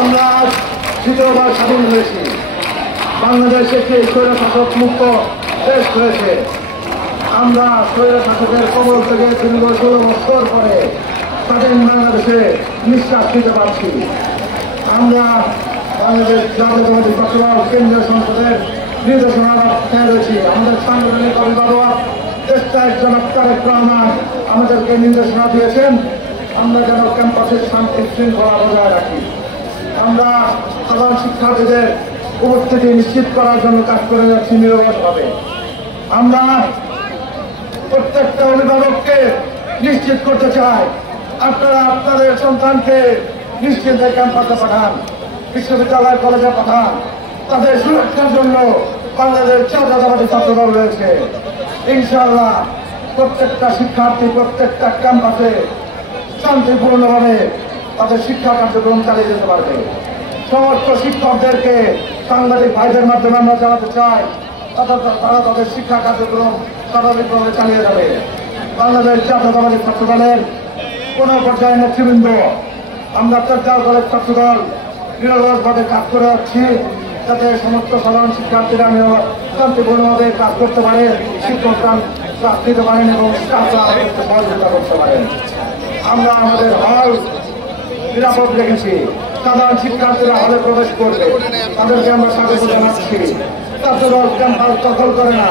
আমরা দ্বিতীয়বার স্বাধীন হয়েছি। বাংলাদেশ একটি স্বৈরশাসক মুক্ত দেশ হয়েছে। আমরা স্বৈরশাসকের কবল থেকে দীর্ঘ 16 বছর পরে স্বাধীন বাংলাদেশে নিঃশ্বাস নিতে পারছি। আমরা বাংলাদেশ জাতীয়তাবাদী ছাত্রদল কেন্দ্রীয় সংসদের নির্দেশনার অপেক্ষায় রয়েছি। আমাদের সাংগঠনিক অভিভাবক দেশটায় জনাব তারেক রহমান আমাদেরকে নির্দেশনা দিয়েছেন আমরা যেন ক্যাম্পাসের শান্তি শৃঙ্খলা বজায় রাখি। আমরা সাধারণ শিক্ষার্থীদের উপস্থিতি নিশ্চিত করার জন্য কাজ করে যাচ্ছি নিরলসভাবে। আমরা প্রত্যেকটা অভিভাবককে নিশ্চিত করতে চাই আপনারা আপনাদের সন্তানকে নিশ্চিন্তে ক্যাম্পাসে পাঠান, বিশ্ববিদ্যালয় কলেজে পাঠান। তাদের সুরক্ষার জন্য বাংলাদেশ জাতীয়তাবাদী ছাত্রদল রয়েছে। ইনশাআল্লাহ প্রত্যেকটা শিক্ষার্থী প্রত্যেকটা ক্যাম্পাসে শান্তিপূর্ণভাবে তাদের শিক্ষা কার্যক্রম চালিয়ে যেতে পারবে। সমস্ত শিক্ষকদেরকে সাংবাদিক ভাইদের মাধ্যমে আমরা জানাতে চাই তারা তাদের শিক্ষা কার্যক্রম স্বাভাবিকভাবে চালিয়ে যাবে। বাংলাদেশ জাতীয়তাবাদী ছাত্রদলের কোন পর্যায়ে নেতৃবৃন্দ আমরা চর্চা কলেজ ছাত্রদল নিরলসভাবে কাজ করে যাচ্ছি যাতে সমস্ত সাধারণ শিক্ষার্থীরা শান্তিপূর্ণভাবে কাজ করতে পারে, শিক্ষকরা ক্লাস দিতে পারেন এবং সহযোগিতা করতে পারেন। আমরা আমাদের হল নিরাপদ রেখেছি। সাধারণ শিক্ষার্থীরা হলে প্রবেশ করবে, তাদেরকে আমরা স্বাগত জানাচ্ছি। ছাত্রদল ক্যাম্পাস দখল করে না,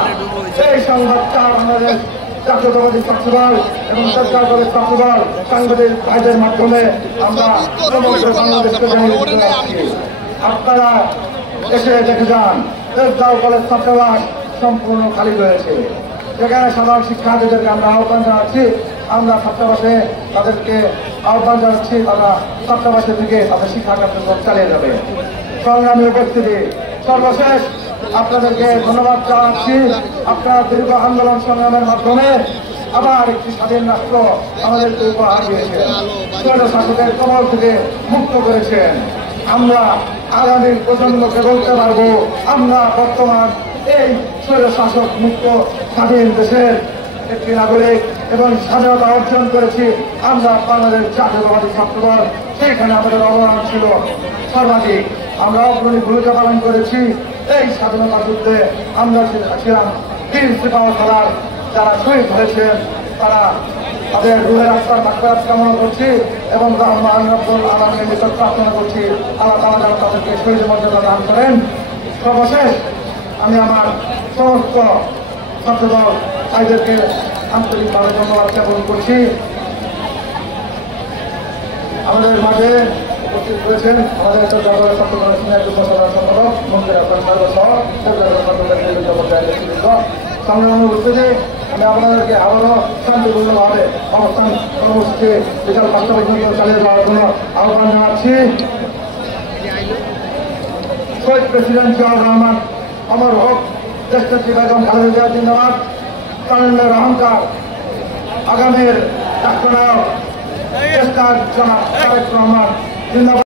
সেই সংবাদটা বাংলাদেশ জাতীয়তাবাদী ছাত্রদল এবং সরকার কলেজ ছাত্রদল সাংবাদিক ভাইদের মাধ্যমে আমরা সমগ্র বাংলাদেশকে জানিয়ে দিতে যাচ্ছি। আপনারা এসে দেখে যান দেশদাও কলেজ ছাত্রাবাস সম্পূর্ণ খালি রয়েছে। যেখানে সাধারণ শিক্ষার্থীদেরকে আমরা আহ্বান জানাচ্ছি, আমরা ছাত্রাবাসে তাদেরকে আহ্বান জানাচ্ছি তারা ছাত্রাবাসের দিকে তাদের শিক্ষা কার্যক্রম চালিয়ে যাবে। সংগ্রামী উপস্থিতি, সর্বশেষ আপনাদেরকে ধন্যবাদ জানাচ্ছি। আপনারা দীর্ঘ আন্দোলন সংগ্রামের মাধ্যমে আবার একটি স্বাধীন রাষ্ট্র আমাদেরকে উপহার দিয়েছেন, স্বৈরশাসকের কবল থেকে মুক্ত করেছেন। আমরা আগামী প্রজন্মকে বলতে পারবো আমরা বর্তমান এই স্বৈরশাসক মুক্ত স্বাধীন দেশের একটি নাগরিক এবং স্বাধীনতা অর্জন করেছি আমরা বাংলাদেশ জাতীয়তাবাদী ছাত্রদল। সেইখানে আমাদের অবদান ছিল সর্বাধিক। আমরা অগ্রণী ভূমিকা পালন করেছি এই স্বাধীনতা যুদ্ধে। আমরা ছিলাম বীর সিপাহীর যারা শহীদ হয়েছেন তারা তাদের রুহের আত্মার মাগফিরাত কামনা করছি এবং আমাদের নিকট প্রার্থনা করছি আল্লাহ তাআলা যেন তাদেরকে শহীদ মর্যাদা দান করেন। সর্বশেষ আমি আমার সমস্ত ছাত্রদল ভাইদেরকে আন্তরিকভাবে ধন্যবাদ জ্ঞাপন করছি। আমাদের মাঝে উপস্থিত রয়েছেন আমাদের ছাত্রদলের সাধারণ সম্পাদক মন্ত্রী আফসার সহ সংগ্রামের উপস্থিতি আমি আপনাদেরকে আবারও শান্তিপূর্ণভাবে অবস্থান কর্মসূচি বিকাল 5টা পর্যন্ত চালিয়ে যাওয়ার জন্য আহ্বান জানাচ্ছি। শহীদ প্রেসিডেন্ট জিয়াউর রহমান অমর হোক, দেশনেত্রী বেগম খালেদা জিয়া জিন্দাবাদ, তারুণ্যের অহংকার, আগামীর রাষ্ট্রনায়ক দেশনায়ক জনাব তারেক রহমান জিন্দাবাদ।